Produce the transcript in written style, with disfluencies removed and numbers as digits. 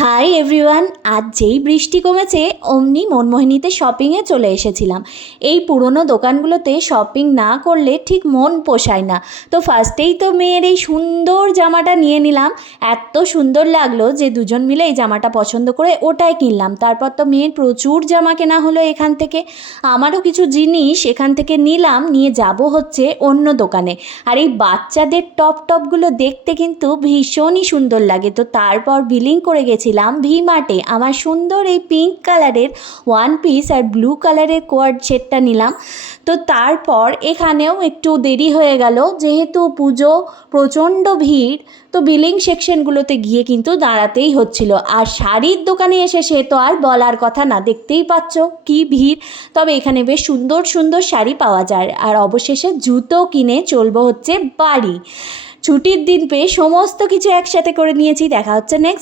Hi everyone, আজ যেই বৃষ্টি কমেছে অমনি মনমোহিনীতে শপিংয়ে চলে এসেছিলাম। এই পুরনো দোকানগুলোতে শপিং না করলে ঠিক মন পোষায় না। তো ফার্স্টেই তো মেয়ের এই সুন্দর জামাটা নিয়ে নিলাম। এত সুন্দর লাগলো যে দুজন মিলে এই জামাটা পছন্দ করে ওটাই কিনলাম। তারপর তো মেয়ের প্রচুর জামা কেনা হলো এখান থেকে। আমারও কিছু জিনিস এখান থেকে নিলাম, নিয়ে যাব হচ্ছে অন্য দোকানে। আর এই বাচ্চাদের টপগুলো দেখতে কিন্তু ভীষণই সুন্দর লাগে। তো তারপর বিলিং করে গেছিলাম ভি মার্টে। আমার সুন্দর এই পিঙ্ক কালারের ওয়ান পিস আর ব্লু কালারের কোয়ার্ড সেটটা নিলাম। তো তারপর এখানেও একটু দেরি হয়ে গেল, যেহেতু পুজো, প্রচণ্ড ভিড়। তো বিলিং সেকশনগুলোতে গিয়ে কিন্তু দাঁড়াতেই হচ্ছিল। আর শাড়ির দোকানে এসে সে তো আর বলার কথা না, দেখতেই পাচ্ছ কি ভিড়। তবে এখানে বেশ সুন্দর সুন্দর শাড়ি পাওয়া যায়। আর অবশেষে জুতো কিনে চলবো হচ্ছে বাড়ি। ছুটির দিন পেয়ে সমস্ত কিছু একসাথে করে নিয়েছি। দেখা হচ্ছে নেক্সট